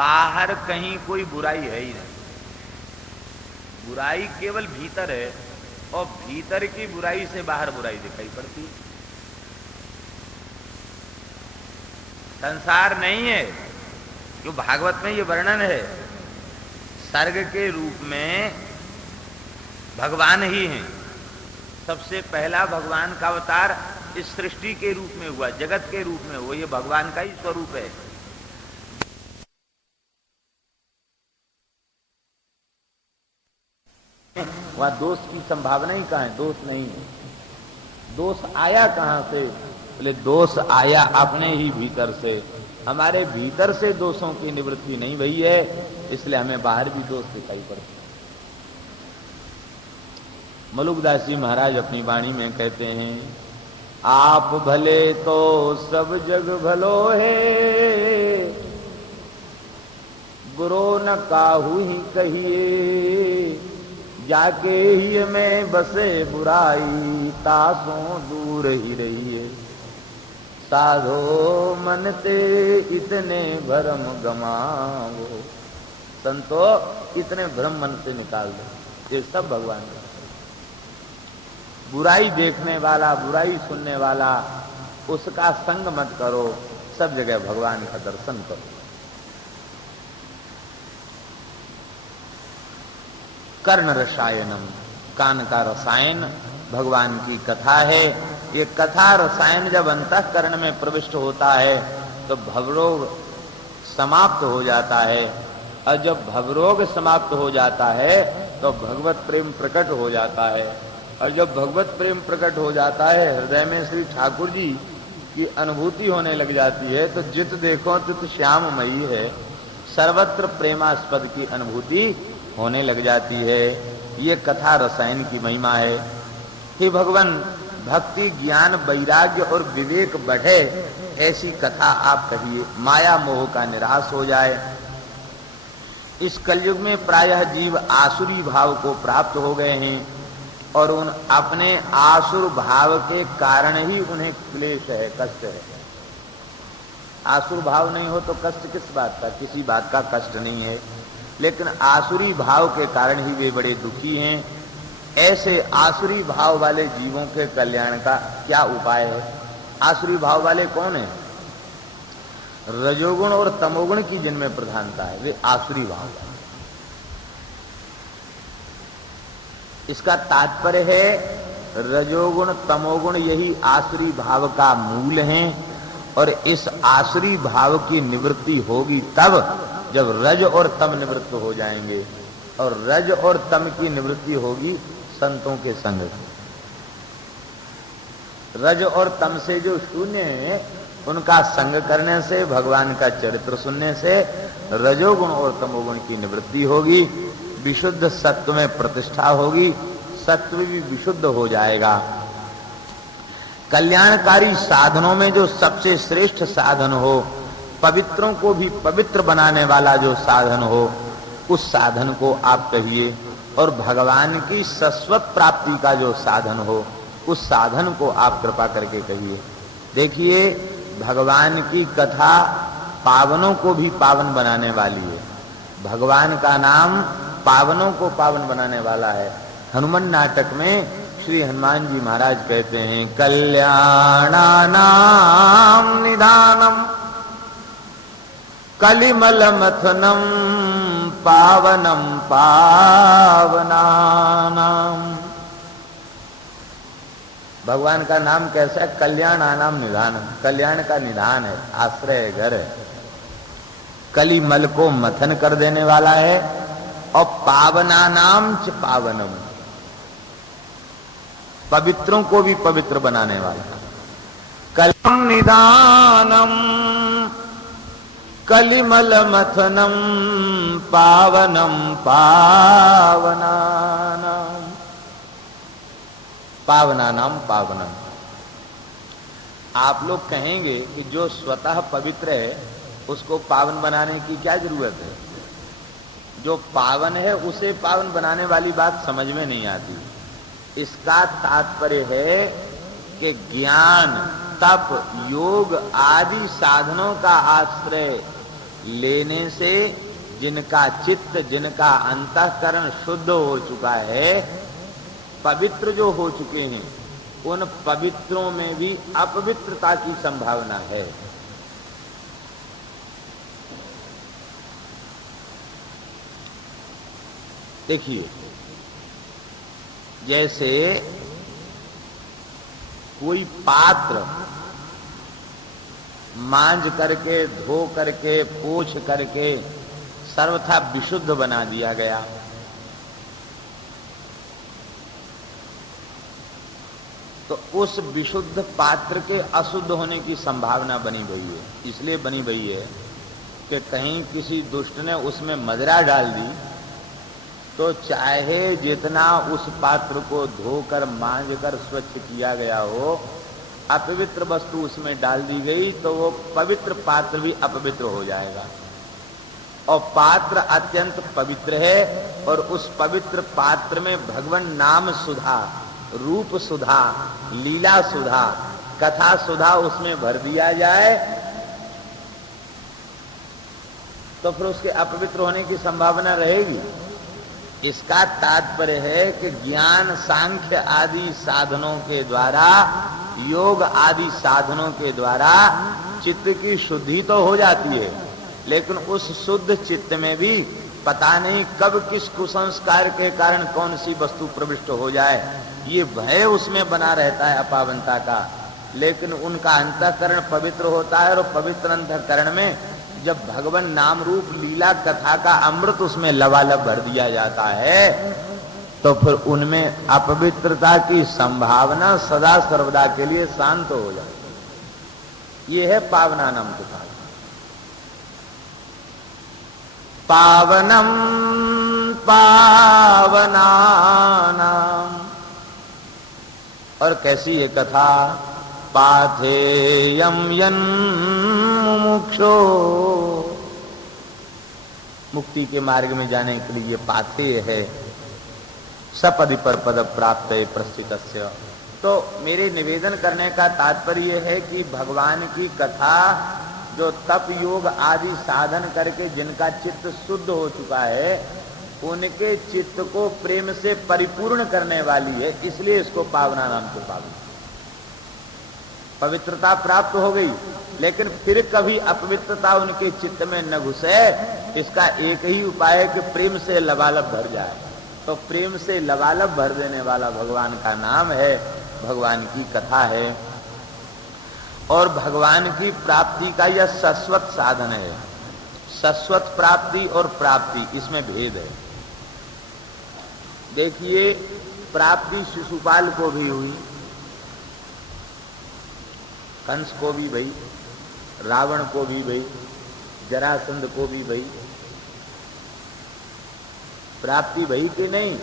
बाहर कहीं कोई बुराई है ही नहीं। बुराई केवल भीतर है, और भीतर की बुराई से बाहर बुराई दिखाई पड़ती है। संसार नहीं है, जो भागवत में ये वर्णन है, सर्ग के रूप में भगवान ही हैं। सबसे पहला भगवान का अवतार इस सृष्टि के रूप में हुआ, जगत के रूप में हुआ, ये भगवान का ही स्वरूप है। वहां दोष की संभावना ही कहां है? दोष नहीं है। दोष आया कहां से? बोले दोष आया अपने ही भीतर से। हमारे भीतर से दोषों की निवृत्ति नहीं हुई है, इसलिए हमें बाहर भी दोष दिखाई पड़ते हैं। मलुकदास जी महाराज अपनी वाणी में कहते हैं, आप भले तो सब जग भलो है, गुरु न काहू ही कहिए, जाके ही में बसे बुराई, तासों दूर ही रहिए, साधो मन ते इतने भ्रम गमावो। संतो इतने भ्रम मन से निकाल दो, ये सब भगवान का। बुराई देखने वाला, बुराई सुनने वाला, उसका संग मत करो, सब जगह भगवान का दर्शन करो। कर्ण रसायनम, कान का रसायन भगवान की कथा है। ये कथा रसायन जब अंतःकरण में प्रविष्ट होता है तो भवरोग समाप्त हो जाता है, और जब भवरोग समाप्त हो जाता है तो भगवत प्रेम प्रकट हो जाता है, और जब भगवत प्रेम प्रकट हो जाता है, हृदय में श्री ठाकुर जी की अनुभूति होने लग जाती है, तो जित देखो तित श्याममयी है, सर्वत्र प्रेमास्पद की अनुभूति होने लग जाती है। ये कथा रसायन की महिमा है। हे भगवान, भक्ति, ज्ञान, वैराग्य और विवेक बढ़े, ऐसी कथा आप कहिए, माया मोह का निराश हो जाए। इस कलयुग में प्रायः जीव आसुरी भाव को प्राप्त हो गए हैं, और उन अपने आसुर भाव के कारण ही उन्हें क्लेश है, कष्ट है। आसुर भाव नहीं हो तो कष्ट किस बात का? किसी बात का कष्ट नहीं है, लेकिन आसुरी भाव के कारण ही वे बड़े दुखी हैं। ऐसे आसुरी भाव वाले जीवों के कल्याण का क्या उपाय है? आसुरी भाव वाले कौन है? रजोगुण और तमोगुण की जिनमें प्रधानता है, वे आसुरी भाव वाले। इसका तात्पर्य है रजोगुण तमोगुण यही आसुरी भाव का मूल है, और इस आसुरी भाव की निवृत्ति होगी तब जब रज और तम निवृत्त हो जाएंगे, और रज और तम की निवृत्ति होगी संतों के संग। रज और तम से जो शून्य है, उनका संग करने से, भगवान का चरित्र सुनने से रजोगुण और तमोगुण की निवृत्ति होगी, विशुद्ध सत्व में प्रतिष्ठा होगी, सत्व भी विशुद्ध हो जाएगा। कल्याणकारी साधनों में जो सबसे श्रेष्ठ साधन हो, पवित्रों को भी पवित्र बनाने वाला जो साधन हो, उस साधन को आप कहिए, और भगवान की शाश्वत प्राप्ति का जो साधन हो, उस साधन को आप कृपा करके कहिए। देखिए, भगवान की कथा पावनों को भी पावन बनाने वाली है। भगवान का नाम पावनों को पावन बनाने वाला है। हनुमान नाटक में श्री हनुमान जी महाराज कहते हैं, कल्याणानां निधानम कलिमल मथनम पावनम पावनानाम। भगवान का नाम कैसा है? कल्याणानाम निधानम, कल्याण का निधान है, आश्रय घर है। कलिमल को मथन कर देने वाला है, और पावनानाम च पावनम, पवित्रों को भी पवित्र बनाने वाला है। कलम निधानम कलिमल मथनम पावनम पावनानाम, पावनानाम पावनम। आप लोग कहेंगे कि जो स्वतः पवित्र है उसको पावन बनाने की क्या जरूरत है? जो पावन है उसे पावन बनाने वाली बात समझ में नहीं आती। इसका तात्पर्य है कि ज्ञान, तप, योग आदि साधनों का आश्रय लेने से जिनका चित्त, जिनका अंतःकरण शुद्ध हो चुका है, पवित्र जो हो चुके हैं, उन पवित्रों में भी अपवित्रता की संभावना है। देखिए, जैसे कोई पात्र मांज करके, धो करके, पोंछ करके सर्वथा विशुद्ध बना दिया गया, तो उस विशुद्ध पात्र के अशुद्ध होने की संभावना बनी हुई है। इसलिए बनी हुई है कि कहीं किसी दुष्ट ने उसमें मदिरा डाल दी तो चाहे जितना उस पात्र को धोकर मांझ कर स्वच्छ किया गया हो, अपवित्र वस्तु उसमें डाल दी गई तो वो पवित्र पात्र भी अपवित्र हो जाएगा। और पात्र अत्यंत पवित्र है, और उस पवित्र पात्र में भगवान नाम सुधा, रूप सुधा, लीला सुधा, कथा सुधा उसमें भर दिया जाए तो फिर उसके अपवित्र होने की संभावना रहेगी। इसका तात्पर्य है कि ज्ञान, सांख्य आदि साधनों के द्वारा, योग आदि साधनों के द्वारा चित्त की शुद्धि तो हो जाती है, लेकिन उस शुद्ध चित्त में भी पता नहीं कब किस कुसंस्कार के कारण कौन सी वस्तु प्रविष्ट हो जाए, ये भय उसमें बना रहता है अपावनता का। लेकिन उनका अंतःकरण पवित्र होता है, और पवित्र अंतःकरण में जब भगवान नाम रूप लीला कथा का अमृत उसमें लबालब भर दिया जाता है तो फिर उनमें अपवित्रता की संभावना सदा सर्वदा के लिए शांत हो जाती। ये है पावनानम के पास। पावनम पावनानाम। और कैसी है कथा? पाथेयम यन मुमुक्षो, मुक्ति के मार्ग में जाने के लिए पाथेय है। सपदि पर पद प्राप्त है प्रस्थितस्य। तो मेरे निवेदन करने का तात्पर्य है कि भगवान की कथा जो तप योग आदि साधन करके जिनका चित्त शुद्ध हो चुका है, उनके चित्त को प्रेम से परिपूर्ण करने वाली है, इसलिए इसको पावना नाम से पावन। पवित्रता प्राप्त हो गई, लेकिन फिर कभी अपवित्रता उनके चित्त में न घुसे, इसका एक ही उपाय है कि प्रेम से लबालब भर जाए। तो प्रेम से लबालब भर देने वाला भगवान का नाम है, भगवान की कथा है। और भगवान की प्राप्ति का यह शाश्वत साधन है। शाश्वत प्राप्ति और प्राप्ति, इसमें भेद है। देखिए, प्राप्ति शिशुपाल को भी हुई, कंस को भी भई, रावण को भी भई, जरासंध को भी भई। प्राप्ति भई कि नहीं?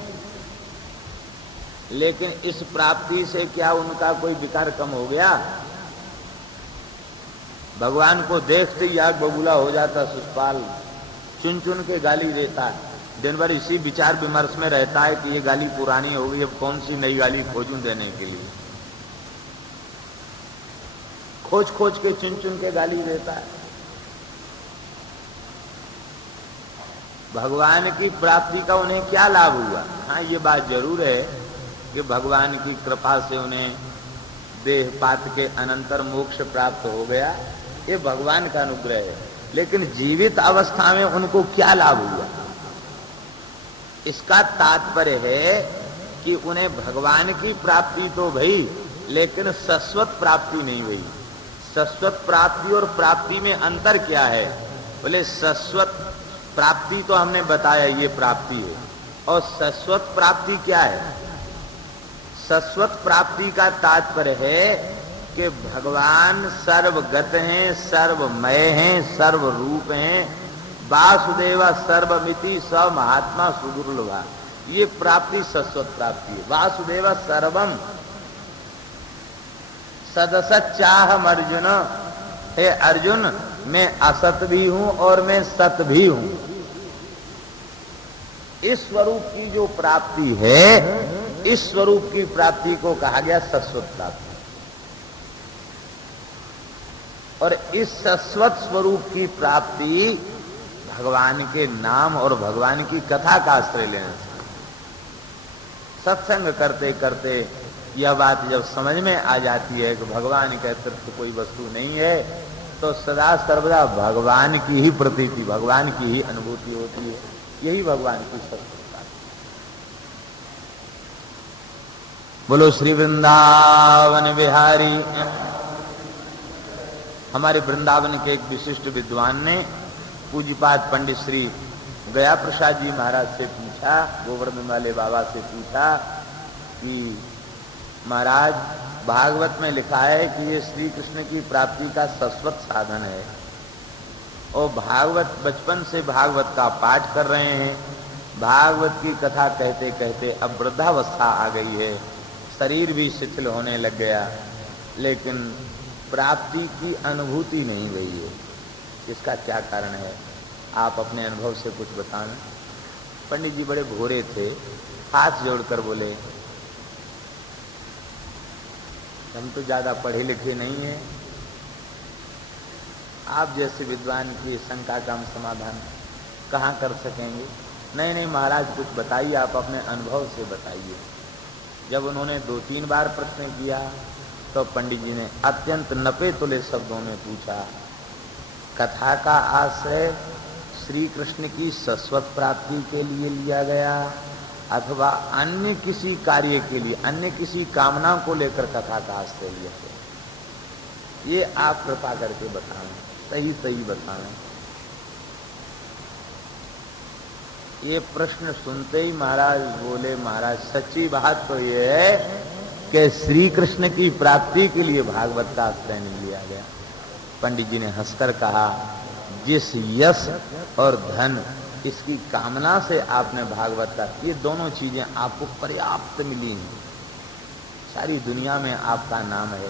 लेकिन इस प्राप्ति से क्या उनका कोई विकार कम हो गया? भगवान को देखते ही आग बबूला हो जाता शिशुपाल, चुन चुन के गाली देता। दिन भर इसी विचार विमर्श में रहता है कि ये गाली पुरानी हो गई, अब कौन सी नई गाली खोजूं देने के लिए। खोज खोज के चुन चुन के गाली देता है। भगवान की प्राप्ति का उन्हें क्या लाभ हुआ? हाँ, ये बात जरूर है कि भगवान की कृपा से उन्हें देहपात के अनंतर मोक्ष प्राप्त हो गया, ये भगवान का अनुग्रह है। लेकिन जीवित अवस्था में उनको क्या लाभ हुआ? इसका तात्पर्य है कि उन्हें भगवान की प्राप्ति तो भई, लेकिन शाश्वत प्राप्ति नहीं हुई। शाश्वत प्राप्ति और प्राप्ति में अंतर क्या है? बोले शाश्वत प्राप्ति तो हमने बताया ये प्राप्ति है, और शाश्वत प्राप्ति क्या है? शाश्वत प्राप्ति का तात्पर्य है कि भगवान सर्वगत हैं, सर्वमय हैं, सर्वरूप हैं। वासुदेव सर्वमिति स महात्मा सुदुर्लभा, ये प्राप्ति शाश्वत प्राप्ति है। वासुदेव सर्वम सदसत चाहम अर्जुन, हे अर्जुन मैं असत भी हूं और मैं सत भी हूं। इस स्वरूप की जो प्राप्ति है, इस स्वरूप की प्राप्ति को कहा गया शाश्वत प्राप्ति। और इस शाश्वत स्वरूप की प्राप्ति भगवान के नाम और भगवान की कथा का आश्रय लेने से। सत्संग करते करते यह बात जब समझ में आ जाती है कि भगवान के अतिरिक्त कोई वस्तु नहीं है, तो सदा सर्वदा भगवान की ही प्रतीति, भगवान की ही अनुभूति होती है। यही भगवान की सत्ता। बोलो श्री वृंदावन बिहारी। हमारे वृंदावन के एक विशिष्ट विद्वान ने पूज्यपाद पंडित श्री गया प्रसाद जी महाराज से पूछा, गोवर्धन वाले बाबा से पूछा कि महाराज, भागवत में लिखा है कि ये श्री कृष्ण की प्राप्ति का शाश्वत साधन है, और भागवत बचपन से भागवत का पाठ कर रहे हैं, भागवत की कथा कहते कहते अब वृद्धावस्था आ गई है, शरीर भी शिथिल होने लग गया, लेकिन प्राप्ति की अनुभूति नहीं हुई है। इसका क्या कारण है? आप अपने अनुभव से कुछ बताएं। पंडित जी बड़े भोरे थे, हाथ जोड़कर बोले, हम तो ज्यादा पढ़े लिखे नहीं हैं, आप जैसे विद्वान की शंका का हम समाधान कहाँ कर सकेंगे? नहीं नहीं महाराज, कुछ बताइए, आप अपने अनुभव से बताइए। जब उन्होंने 2-3 बार प्रश्न किया तो पंडित जी ने अत्यंत नपे तुले शब्दों में पूछा, कथा का आश्रय श्री कृष्ण की शाश्वत प्राप्ति के लिए लिया गया अथवा अन्य किसी कार्य के लिए, अन्य किसी कामना को लेकर कथा का आश्रय लिया गया? ये आप कृपा करके बताएं, सही सही बताएं। ये प्रश्न सुनते ही महाराज बोले, महाराज सच्ची बात तो ये है कि श्री कृष्ण की प्राप्ति के लिए भागवत का आश्रय नहीं लिया गया। पंडित जी ने हंसकर कहा, जिस यश और धन इसकी कामना से आपने भागवत का, ये दोनों चीजें आपको पर्याप्त मिली हैं, सारी दुनिया में आपका नाम है,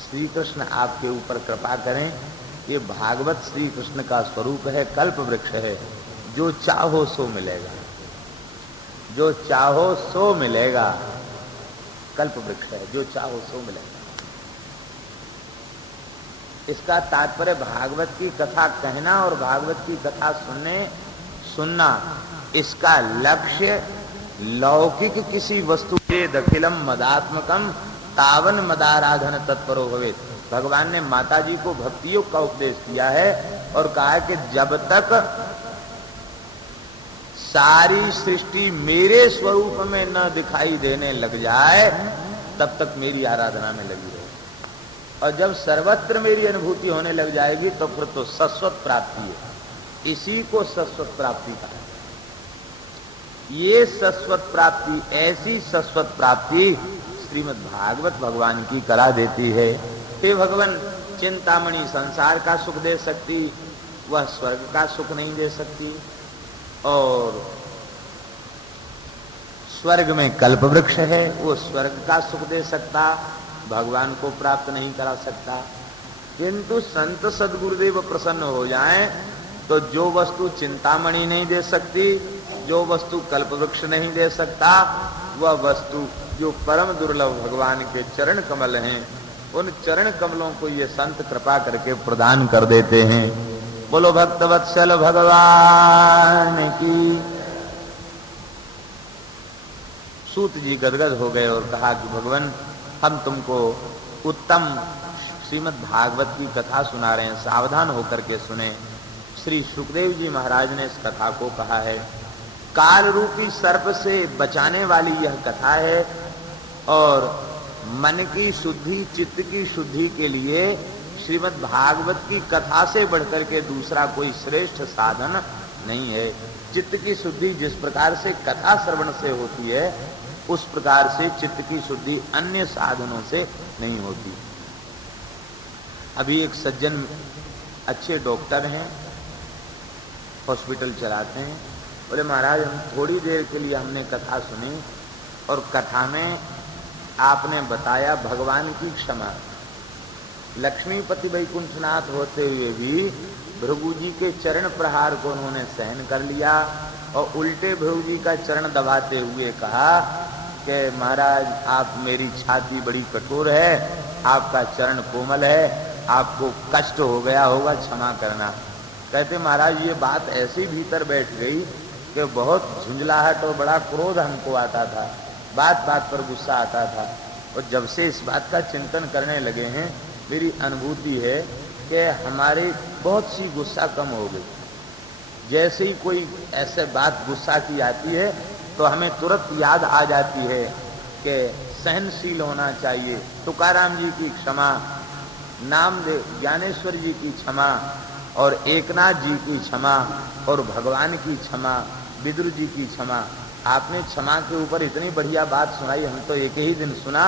श्री कृष्ण आपके ऊपर कृपा करें, ये भागवत श्री कृष्ण का स्वरूप है, कल्प वृक्ष है, जो चाहो सो मिलेगा, जो चाहो सो मिलेगा, कल्प वृक्ष है, जो चाहो सो मिलेगा। इसका तात्पर्य भागवत की कथा कहना और भागवत की कथा सुनना, इसका लक्ष्य लौकिक किसी वस्तु के दखिलम मदात्मकम तावन मदाराधन तत्परो भवेत्। भगवान ने माता जी को भक्ति योग का उपदेश दिया है और कहा है कि जब तक सारी सृष्टि मेरे स्वरूप में न दिखाई देने लग जाए तब तक मेरी आराधना में लगी रहे, और जब सर्वत्र मेरी अनुभूति होने लग जाएगी तो फिर तो शाश्वत प्राप्ति है। इसी को शाश्वत प्राप्ति कहा है। ये शाश्वत प्राप्ति, ऐसी शाश्वत प्राप्ति श्रीमद् भागवत भगवान की करा देती है। हे भगवान, चिंतामणि संसार का सुख दे सकती, वह स्वर्ग का सुख नहीं दे सकती, और स्वर्ग में कल्प वृक्ष है, वो स्वर्ग का सुख दे सकता, भगवान को प्राप्त नहीं करा सकता। किंतु संत सद्गुरुदेव प्रसन्न हो जाएं तो जो वस्तु चिंतामणि नहीं दे सकती, जो वस्तु कल्प वृक्ष नहीं दे सकता, वह वस्तु जो परम दुर्लभ भगवान के चरण कमल हैं, उन चरण कमलों को ये संत कृपा करके प्रदान कर देते हैं। बोलो भक्तवत्सल भगवान की। सूत जी गदगद हो गए और कहा कि भगवान, हम तुमको उत्तम श्रीमद् भागवत की कथा सुना रहे हैं, सावधान होकर के सुने। श्री सुखदेव जी महाराज ने इस कथा को कहा है, काल रूपी सर्प से बचाने वाली यह कथा है, और मन की शुद्धि, चित्त की शुद्धि के लिए श्रीमद् भागवत की कथा से बढ़कर के दूसरा कोई श्रेष्ठ साधन नहीं है। चित्त की शुद्धि जिस प्रकार से कथा श्रवण से होती है, उस प्रकार से चित्त की शुद्धि अन्य साधनों से नहीं होती। अभी एक सज्जन अच्छे डॉक्टर हैं, हॉस्पिटल चलाते हैं, बोले महाराज हम थोड़ी देर के लिए हमने कथा सुनी, और कथा में आपने बताया भगवान की क्षमा। लक्ष्मीपति वैकुंठनाथ होते हुए भी भृगु जी के चरण प्रहार को उन्होंने सहन कर लिया, और उल्टे भृगु जी का चरण दबाते हुए कहा कि महाराज आप, मेरी छाती बड़ी कठोर है, आपका चरण कोमल है, आपको कष्ट हो गया होगा, क्षमा करना। कहते महाराज ये बात ऐसी भीतर बैठ गई कि बहुत झुंझलाहट और बड़ा क्रोध हमको आता था, बात बात पर गुस्सा आता था। और जब से इस बात का चिंतन करने लगे हैं, मेरी अनुभूति है कि हमारी बहुत सी गुस्सा कम हो गई। जैसे ही कोई ऐसे बात गुस्सा की आती है तो हमें तुरंत याद आ जाती है कि सहनशील होना चाहिए। तुकाराम जी की क्षमा, नामदेव ज्ञानेश्वर जी की क्षमा, और एकनाथ जी की क्षमा, और भगवान की क्षमा, विदुर जी की क्षमा। आपने क्षमा के ऊपर इतनी बढ़िया बात सुनाई, हम तो एक ही दिन सुना,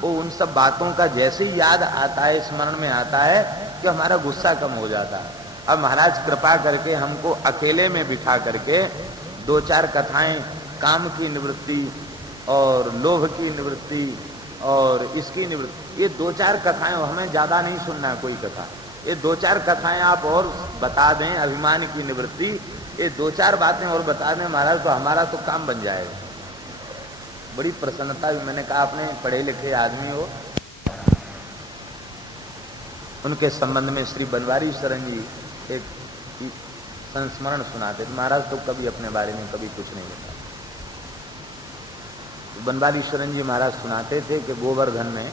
वो उन सब बातों का जैसे ही याद आता है, स्मरण में आता है कि हमारा गुस्सा कम हो जाता है। अब महाराज कृपा करके हमको अकेले में बिठा करके 2-4 कथाएं, काम की निवृत्ति और लोभ की निवृत्ति और इसकी निवृत्ति, ये 2-4 कथाएं, हमें ज्यादा नहीं सुनना कोई कथा, ये 2-4 कथाएं आप और बता दें, अभिमान की निवृत्ति, ये 2-4 बातें और बता दें महाराज, तो हमारा तो काम बन जाएगा। बड़ी प्रसन्नता हुई। मैंने कहा आपने पढ़े लिखे आदमी हो। उनके संबंध में श्री बनवारी शरण जी एक संस्मरण सुनाते थे। महाराज तो कभी अपने बारे में कभी कुछ नहीं बताते। बनवारी शरण जी महाराज सुनाते थे कि गोवर्धन में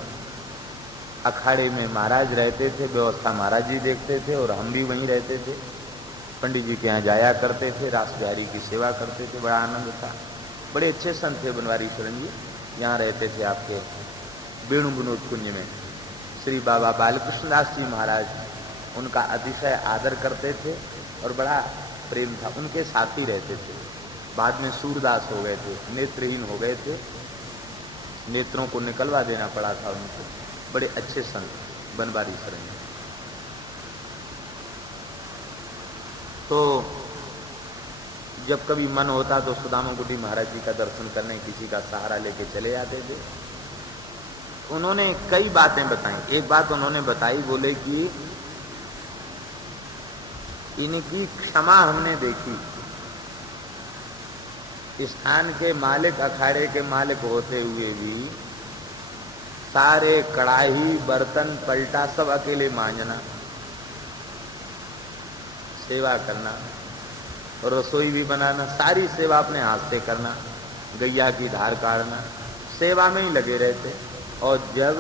अखाड़े में महाराज रहते थे, व्यवस्था महाराज जी देखते थे और हम भी वहीं रहते थे। पंडित जी के यहाँ जाया करते थे, रास बिहारी की सेवा करते थे, बड़ा आनंद था। बड़े अच्छे संत थे बनवारी शरण जी। यहाँ रहते थे आपके वेणु विनोद कुंज में। श्री बाबा बालकृष्ण दास जी महाराज उनका अतिशय आदर करते थे और बड़ा प्रेम था। उनके साथ ही रहते थे। बाद में सूरदास हो गए थे, नेत्रहीन हो गए थे, नेत्रों को निकलवा देना पड़ा था उनको। बड़े अच्छे संत बनवारी शरण जी। तो जब कभी मन होता तो सुदामाकुटी महाराज जी का दर्शन करने किसी का सहारा लेके चले आते थे। उन्होंने कई बातें बताई। एक बात उन्होंने बताई, बोले कि इनकी क्षमा हमने देखी। स्थान के मालिक, अखाड़े के मालिक होते हुए भी सारे कड़ाही बर्तन पलटा सब अकेले मांजना, सेवा करना और रसोई भी बनाना, सारी सेवा अपने हाथ से करना, गैया की धार काटना, सेवा में ही लगे रहते। और जब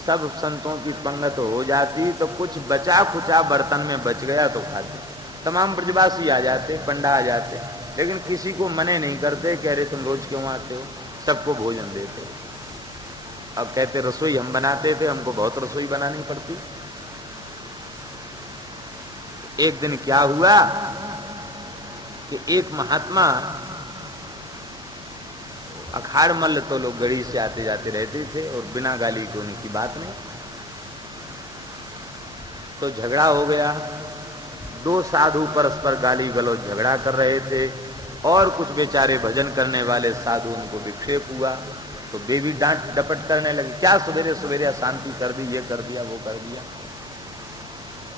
सब संतों की पंगत हो जाती तो कुछ बचा खुचा बर्तन में बच गया तो खाते। तमाम ब्रजवासी आ जाते, पंडा आ जाते, लेकिन किसी को मने नहीं करते, कह रहे तुम रोज क्यों आते हो, सबको भोजन देते। अब कहते रसोई हम बनाते थे, हमको बहुत रसोई बनानी पड़ती। एक दिन क्या हुआ कि एक महात्मा, अखाड़ मल्ल तो लोग गड़ी से आते जाते रहते थे और बिना गाली के उनकी बात नहीं, तो झगड़ा हो गया। 2 साधु परस्पर गाली गलौज झगड़ा कर रहे थे और कुछ बेचारे भजन करने वाले साधु उनको विक्षेप हुआ तो वे भी डांट डपट करने लगे। क्या सवेरे सवेरे अशांति कर दी, ये कर दिया, वो कर दिया।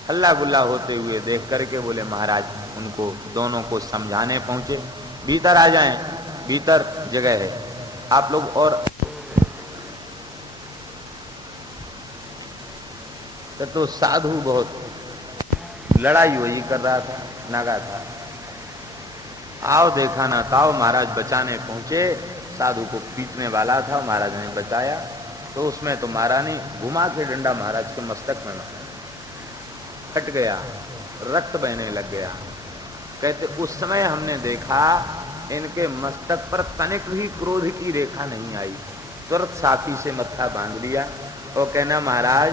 हल्ला गुल्ला होते हुए देख करके बोले महाराज उनको दोनों को समझाने पहुंचे, भीतर आ जाएं, भीतर जगह है आप लोग। और तो साधु बहुत लड़ाई वही कर रहा था, नागा था। आओ देखा ना ताओ, महाराज बचाने पहुंचे, साधु को पीटने वाला था, महाराज ने बचाया। तो उसमें तो मारा नहीं, घुमा के डंडा महाराज के मस्तक में कट गया, रक्त बहने लग गया। कहते उस समय हमने देखा इनके मस्तक पर तनिक भी क्रोध की रेखा नहीं आई। तुरंत साथी से मत्था बांध लिया और कहना महाराज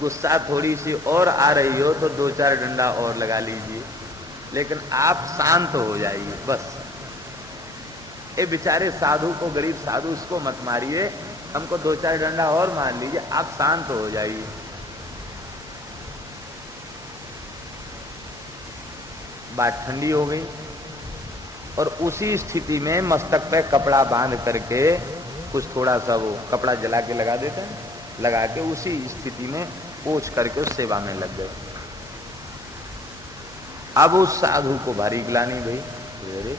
गुस्सा थोड़ी सी और आ रही हो तो 2-4 डंडा और लगा लीजिए, लेकिन आप शांत हो जाइए बस। ये बेचारे साधु को, गरीब साधु, उसको मत मारिए, हमको 2-4 डंडा और मार लीजिए, आप शांत हो जाइए। बात ठंडी हो गई और उसी स्थिति में मस्तक पे कपड़ा बांध करके कुछ थोड़ा सा वो कपड़ा जला के लगा देते हैं, लगा के उसी स्थिति में पोंछ करके उस सेवा में लग गए। अब उस साधु को भारी गिलानी भई, अरे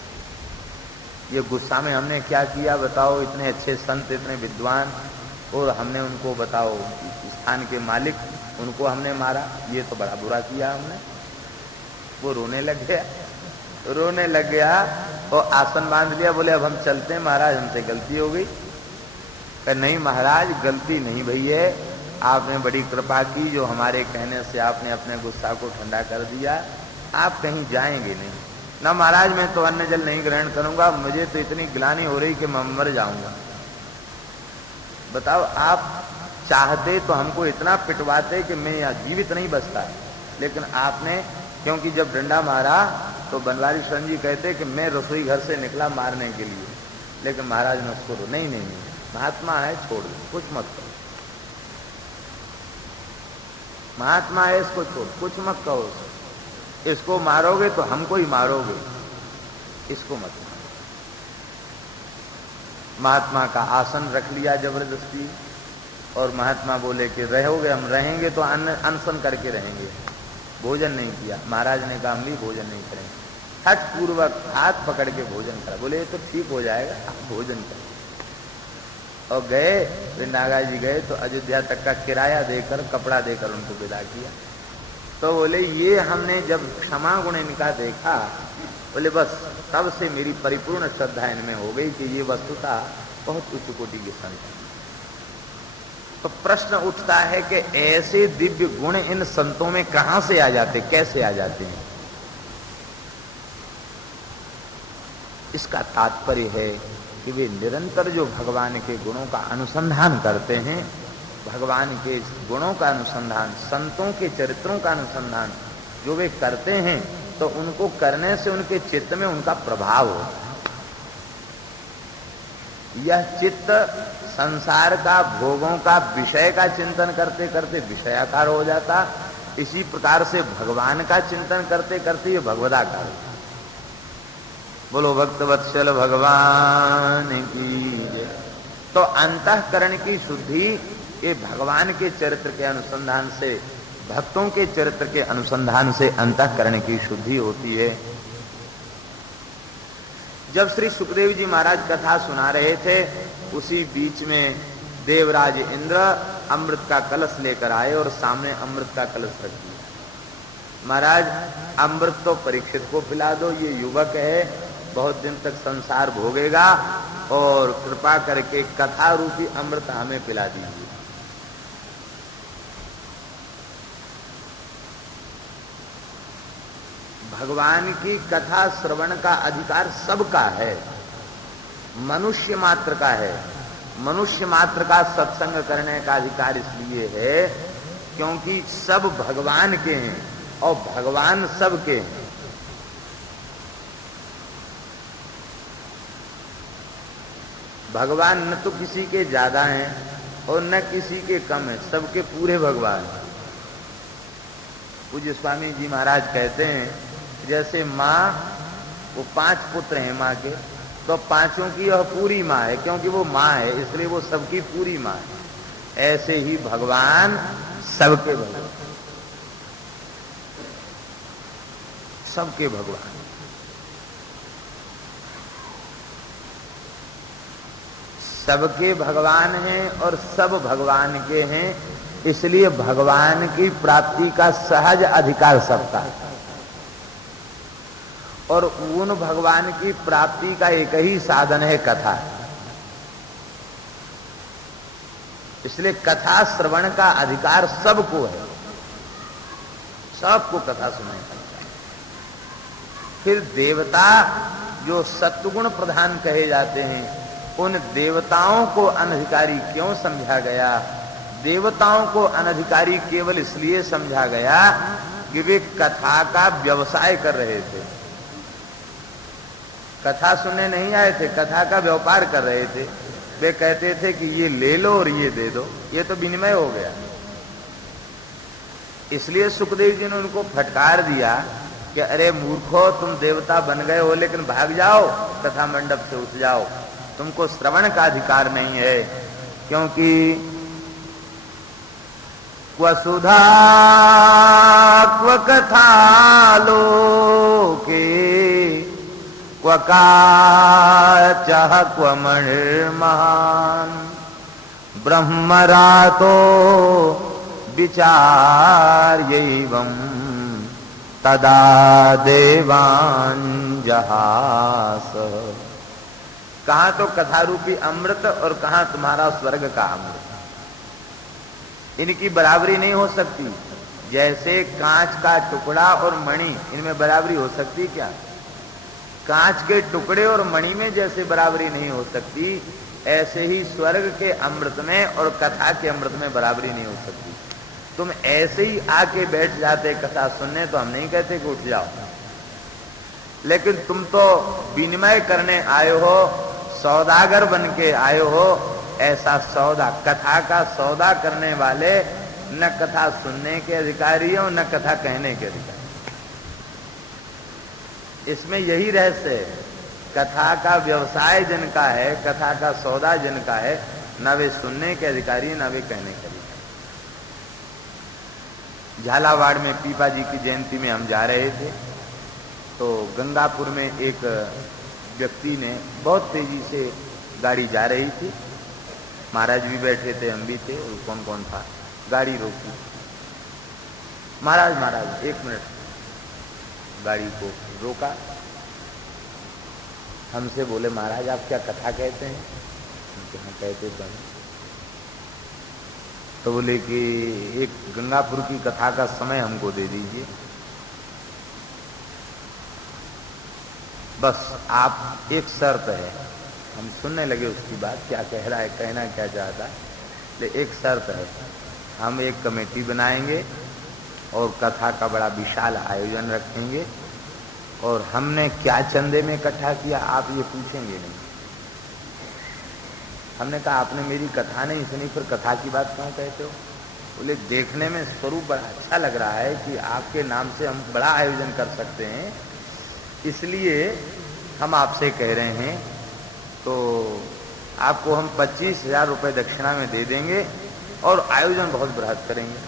ये गुस्सा में हमने क्या किया बताओ, इतने अच्छे संत, इतने विद्वान, और हमने उनको, बताओ, स्थान के मालिक, उनको हमने मारा, ये तो बड़ा बुरा किया हमने। वो रोने लग गया और आसन बांध लिया। बोले अब हम चलते हैं महाराज, हमसे गलती हो गई। कहा नहीं महाराज, गलती नहीं भई है, आपने बड़ी कृपा की, जो हमारे कहने से आपने अपने गुस्सा को ठंडा कर दिया। आप कहीं जाएंगे नहीं। ना महाराज मैं तो अन्न जल नहीं ग्रहण करूंगा, मुझे तो इतनी ग्लानि हो रही कि मैं मर जाऊंगा। बताओ, आप चाहते तो हमको इतना पिटवाते कि मैं यहाँ जीवित नहीं बचता, लेकिन आपने, क्योंकि जब डंडा मारा तो बनवारी शरण जी कहते कि मैं रसोई घर से निकला मारने के लिए, लेकिन महाराज ने उसको नहीं नहीं नहीं, महात्मा है, छोड़ दो, कुछ मत करो, महात्मा है, इसको छोड़, कुछ मत कहो, इसको मारोगे तो हमको ही मारोगे, इसको मत मारो। महात्मा का आसन रख लिया जबरदस्ती, और महात्मा बोले कि रहोगे, हम रहेंगे तो अनशन करके रहेंगे, भोजन नहीं किया। महाराज ने कहा हम भी भोजन नहीं करेंगे। हठ पूर्वक हाथ पकड़ के भोजन करा। बोले ये तो ठीक हो जाएगा, आप भोजन करें। और गए, फिर नागा जी गए तो अयोध्या तक का किराया देकर, कपड़ा देकर उनको विदा किया। तो बोले ये हमने जब क्षमा गुण इनका देखा, बोले बस तब से मेरी परिपूर्ण श्रद्धा इनमें हो गई कि ये वस्तुता बहुत उच्च कोटि के संत हैं। तो प्रश्न उठता है कि ऐसे दिव्य गुण इन संतों में कहां से आ जाते, कैसे आ जाते हैं? इसका तात्पर्य है कि वे निरंतर जो भगवान के गुणों का अनुसंधान करते हैं, भगवान के गुणों का अनुसंधान, संतों के चरित्रों का अनुसंधान जो वे करते हैं, तो उनको करने से उनके चित्त में उनका प्रभाव हो। यह चित्त संसार का, भोगों का, विषय का चिंतन करते करते विषयाकार हो जाता। इसी प्रकार से भगवान का चिंतन करते करते ये भगवदाकार हो। बोलो भक्तवत्सल भगवान की जय। तो अंतःकरण की शुद्धि ये भगवान के चरित्र के अनुसंधान से, भक्तों के चरित्र के अनुसंधान से अंतःकरण की शुद्धि होती है। जब श्री सुखदेव जी महाराज कथा सुना रहे थे, उसी बीच में देवराज इंद्र अमृत का कलश लेकर आए और सामने अमृत का कलश रख दिया। महाराज अमृत तो परीक्षित को पिला दो, ये युवक है, बहुत दिन तक संसार भोगेगा, और कृपा करके कथा रूपी अमृत हमें पिला दीजिए। भगवान की कथा श्रवण का अधिकार सबका है, मनुष्य मात्र का है। मनुष्य मात्र का सत्संग करने का अधिकार इसलिए है क्योंकि सब भगवान के हैं और भगवान सबके हैं। भगवान न तो किसी के ज्यादा हैं और न किसी के कम हैं, सबके पूरे भगवान। पूज्य स्वामी जी महाराज कहते हैं, जैसे माँ, वो 5 पुत्र हैं माँ के, तो 5 की यह पूरी माँ है, क्योंकि वो माँ है इसलिए वो सबकी पूरी माँ है। ऐसे ही भगवान सबके भगवान, सबके भगवान। सबके भगवान हैं और सब भगवान के हैं, इसलिए भगवान की प्राप्ति का सहज अधिकार सबका है। और उन भगवान की प्राप्ति का एक ही साधन है कथा। इसलिए कथा श्रवण का अधिकार सबको है, सबको कथा सुनाई पड़ता है। फिर देवता जो सत्वगुण प्रधान कहे जाते हैं, उन देवताओं को अनधिकारी क्यों समझा गया? देवताओं को अनधिकारी केवल इसलिए समझा गया कि वे कथा का व्यवसाय कर रहे थे, कथा सुनने नहीं आए थे, कथा का व्यापार कर रहे थे। वे कहते थे कि ये ले लो और ये दे दो, ये तो विनिमय हो गया। इसलिए सुखदेव जी ने उनको फटकार दिया कि अरे मूर्खो, तुम देवता बन गए हो, लेकिन भाग जाओ, कथा मंडप से उठ जाओ, तुमको श्रवण का अधिकार नहीं है। क्योंकि क्व सुधा क्व कथा लोके क्व काचः क्व मणिर्महान् ब्रह्मरातो विचार्यैवं तदा देवान् जहास। कहां तो कथारूपी अमृत और कहां तुम्हारा स्वर्ग का अमृत, इनकी बराबरी नहीं हो सकती। जैसे कांच का टुकड़ा और मणि, इनमें बराबरी हो सकती क्या? कांच के टुकड़े और मणि में जैसे बराबरी नहीं हो सकती, ऐसे ही स्वर्ग के अमृत में और कथा के अमृत में बराबरी नहीं हो सकती। तुम ऐसे ही आके बैठ जाते कथा सुनने तो हम नहीं कहते कि उठ जाओ, लेकिन तुम तो विनिमय करने आए हो, सौदागर बन के आए हो। ऐसा सौदा, कथा का सौदा करने वाले न कथा सुनने के अधिकारी हो न कथा कहने के अधिकारी। इसमें यही रहस्य है। कथा का व्यवसाय जिनका है, कथा का सौदा जिनका है, न वे सुनने के अधिकारी न वे कहने के अधिकारी। झालावाड़ में पीपा जी की जयंती में हम जा रहे थे, तो गंगापुर में एक व्यक्ति ने, बहुत तेजी से गाड़ी जा रही थी, महाराज भी बैठे थे, हम भी थे, और कौन कौन था, गाड़ी रोकी। महाराज एक मिनट, गाड़ी को रोका। हमसे बोले, महाराज आप क्या कथा कहते हैं? हाँ कहते तो। तो बोले कि एक गंगापुर की कथा का समय हमको दे दीजिए, बस आप, एक शर्त है। हम सुनने लगे उसकी बात, क्या कह रहा है, कहना क्या चाहता है। एक शर्त है, हम एक कमेटी बनाएंगे और कथा का बड़ा विशाल आयोजन रखेंगे, और हमने क्या चंदे में इकट्ठा किया आप ये पूछेंगे नहीं। हमने कहा आपने मेरी कथा नहीं सुनी, फिर कथा की बात क्यों कहते हो? बोले देखने में स्वरूप बड़ा अच्छा लग रहा है कि आपके नाम से हम बड़ा आयोजन कर सकते हैं, इसलिए हम आपसे कह रहे हैं, तो आपको हम 25,000 रुपये दक्षिणा में दे देंगे और आयोजन बहुत बृहद करेंगे।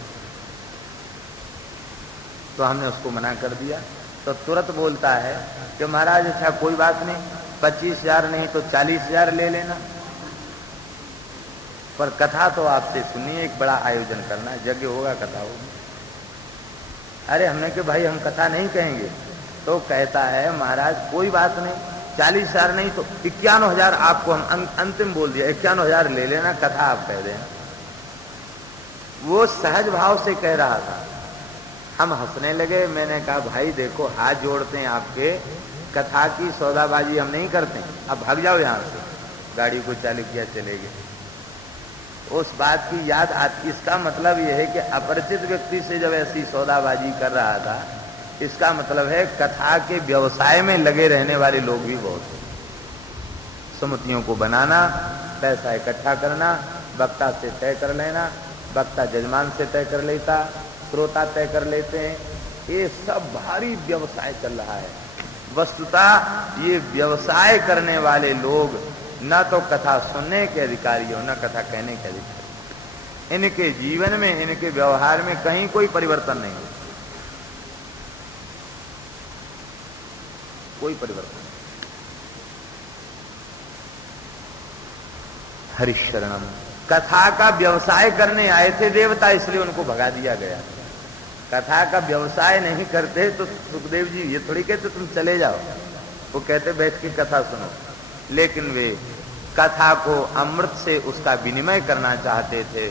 तो हमने उसको मना कर दिया। तो तुरंत बोलता है कि महाराज अच्छा कोई बात नहीं, 25,000 नहीं तो 40,000 ले लेना, पर कथा तो आपसे सुनिए, एक बड़ा आयोजन करना, यज्ञ होगा, कथा होगी। अरे हमने कि भाई हम कथा नहीं कहेंगे। तो कहता है महाराज कोई बात नहीं, 40,000 नहीं तो 51,000 आपको हम अंतिम बोल दिया, 51,000 ले लेना, कथा आप कह देना। वो सहज भाव से कह रहा था, हम हंसने लगे। मैंने कहा भाई देखो हाथ जोड़ते हैं आपके, कथा की सौदाबाजी हम नहीं करते, अब भाग जाओ यहां से। गाड़ी को चालू किया, चले गए। उस बात की याद आती। इसका मतलब यह है कि अपरिचित व्यक्ति से जब ऐसी सौदाबाजी कर रहा था, इसका मतलब है कथा के व्यवसाय में लगे रहने वाले लोग भी बहुत हैं। समितियों को बनाना, पैसा इकट्ठा करना, वक्ता से तय कर लेना, वक्ता जजमान से तय कर लेता, श्रोता तय कर लेते हैं, ये सब भारी व्यवसाय चल रहा है। वस्तुतः ये व्यवसाय करने वाले लोग न तो कथा सुनने के अधिकारी हो न कथा कहने के अधिकारी। इनके जीवन में, इनके व्यवहार में कहीं कोई परिवर्तन नहीं हो, कोई परिवर्तन नहीं। हरिशरणम, कथा का व्यवसाय करने आए थे देवता, इसलिए उनको भगा दिया गया। कथा का व्यवसाय नहीं करते तो सुखदेव जी ये थोड़ी कहते तुम चले जाओ, वो कहते बैठ के कथा सुनो। लेकिन वे कथा को अमृत से उसका विनिमय करना चाहते थे।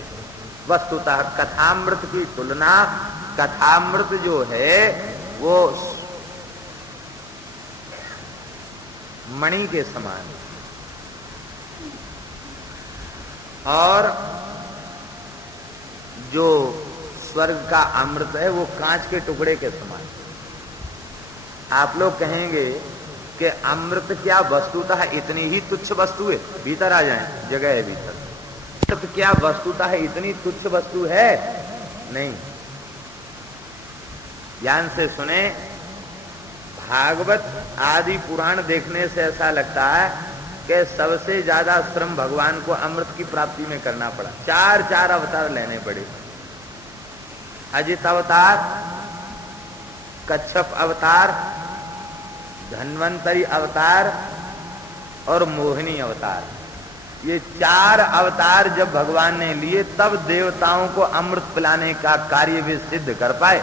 वस्तुतः कथामृत की तुलना, कथामृत जो है वो मणि के समान, और जो स्वर्ग का अमृत है वो कांच के टुकड़े के समान। आप लोग कहेंगे कि अमृत क्या वस्तुतः इतनी ही तुच्छ वस्तु है? भीतर आ जाएं, जगह है भीतर। अमृत क्या वस्तुतः इतनी तुच्छ वस्तु है? नहीं। ध्यान से सुने, भागवत आदि पुराण देखने से ऐसा लगता है कि सबसे ज्यादा श्रम भगवान को अमृत की प्राप्ति में करना पड़ा। 4 अवतार लेने पड़े। अजित अवतार, कच्छप अवतार, धन्वंतरी अवतार और मोहिनी अवतार। ये 4 अवतार जब भगवान ने लिए तब देवताओं को अमृत पिलाने का कार्य भी सिद्ध कर पाए।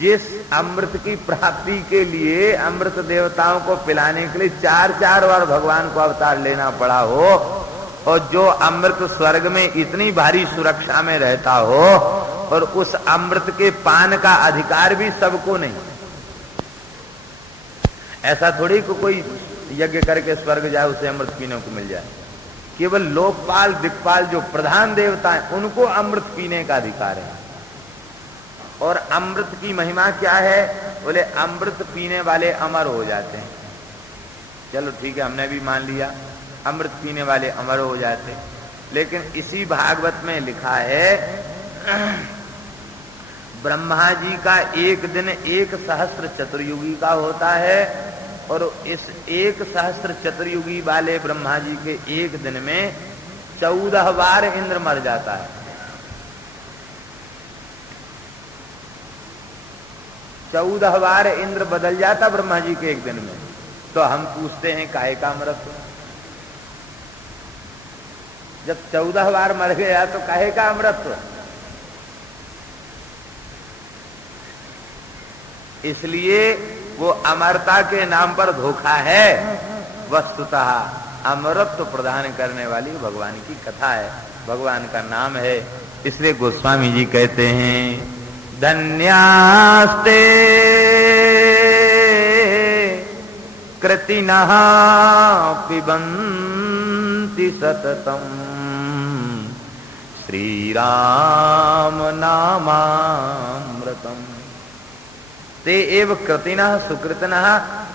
जिस अमृत की प्राप्ति के लिए अमृत देवताओं को पिलाने के लिए 4-4 बार भगवान को अवतार लेना पड़ा हो, और जो अमृत स्वर्ग में इतनी भारी सुरक्षा में रहता हो, और उस अमृत के पान का अधिकार भी सबको नहीं। ऐसा थोड़ी को कोई यज्ञ करके स्वर्ग जाए उसे अमृत पीने को मिल जाए। केवल लोकपाल दिक्पाल जो प्रधान देवता हैं उनको अमृत पीने का अधिकार है। और अमृत की महिमा क्या है? बोले अमृत पीने वाले अमर हो जाते हैं। चलो ठीक है, हमने भी मान लिया अमृत पीने वाले अमर हो जाते हैं। लेकिन इसी भागवत में लिखा है ब्रह्मा जी का एक दिन 1 सहस्त्र चतुर्युगी का होता है, और इस 1 सहस्त्र चतुर्युगी वाले ब्रह्मा जी के एक दिन में 14 बार इंद्र मर जाता है। 14 बार इंद्र बदल जाता ब्रह्मा जी के एक दिन में। तो हम पूछते हैं काहे का अमृत? जब 14 बार मर गया तो काहे का अमृत? इसलिए वो अमरता के नाम पर धोखा है। वस्तुतः अमृत प्रदान करने वाली भगवान की कथा है, भगवान का नाम है। इसलिए गोस्वामी जी कहते हैं धन्यास्ते कृतिनः पिबन्ति सततम् श्रीराम नामामृतम् ते एव कृतिनः सुकृतिनः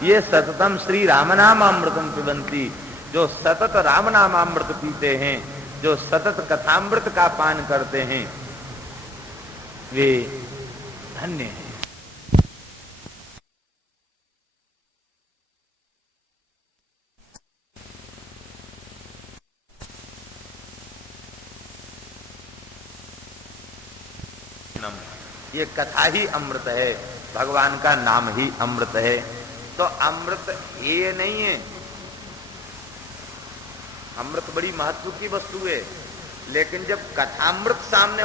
ये सततम श्री राम नामामृतम पिबन्ति। जो सतत राम नामामृत पीते हैं, जो सतत कथामृत का पान करते हैं, वे धन्य हैं। ये कथा ही अमृत है, भगवान का नाम ही अमृत है। तो अमृत ये नहीं है, अमृत बड़ी महत्व की वस्तु है, लेकिन जब कथामृत सामने